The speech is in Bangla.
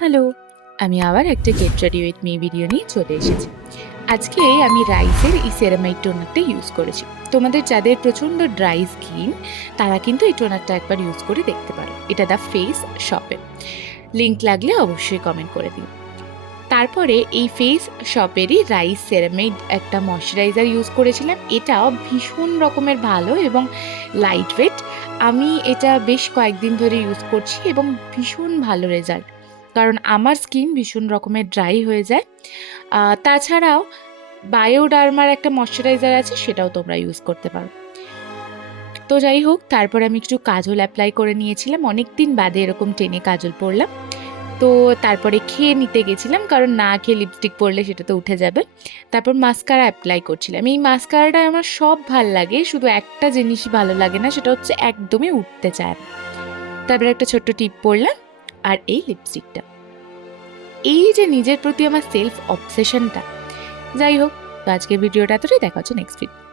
হ্যালো, আমি আবার একটা get ready with me video নিয়ে চলে এসেছি। আজকে আমি রাইসের এই সেরামাইড টোনারটা ইউজ করেছি। তোমাদের যাদের প্রচণ্ড ড্রাই স্কিন তারা কিন্তু এই টোনারটা একবার ইউজ করে দেখতে পারো। এটা দ্য ফেস শপে, লিঙ্ক লাগলে অবশ্যই কমেন্ট করে দিও। তারপরে এই ফেস শপেরই রাইস সেরামাইড একটা ময়শ্চারাইজার ইউজ করেছিলাম। এটাও ভীষণ রকমের ভালো এবং লাইট ওয়েট। আমি এটা বেশ কয়েকদিন ধরে ইউজ করছি এবং ভীষণ ভালো রেজাল্ট, কারণ আমার স্কিন ভীষণ রকমের ড্রাই হয়ে যায়। তাছাড়াও বায়োডার্মার একটা ময়শ্চারাইজার আছে, সেটাও তোমরা ইউজ করতে পারো। তো যাই হোক, তারপর আমি একটু কাজল অ্যাপ্লাই করে নিয়েছিলাম। অনেক দিন বাদে এরকম টেনে কাজল পরলাম। তো তারপরে খেয়ে নিতে গেছিলাম, কারণ না খেয়ে লিপস্টিক পরলে সেটা তো উঠে যাবে। তারপর মাস্কারা অ্যাপ্লাই করছিলাম। এই মাস্কারাটা আমার সব ভাল লাগে, শুধু একটা জিনিসই ভালো লাগে না, সেটা হচ্ছে একদমই উঠতে চায় না। তারপরে একটা ছোট্ট টিপ পরলাম, আর এই লিপস্টিকটা। এই যে নিজের প্রতি আমার সেলফ অবসেশনটা। যাই হোক, তো আজকের ভিডিওটা এতটাই, দেখা হচ্ছে নেক্সট ভিডিও।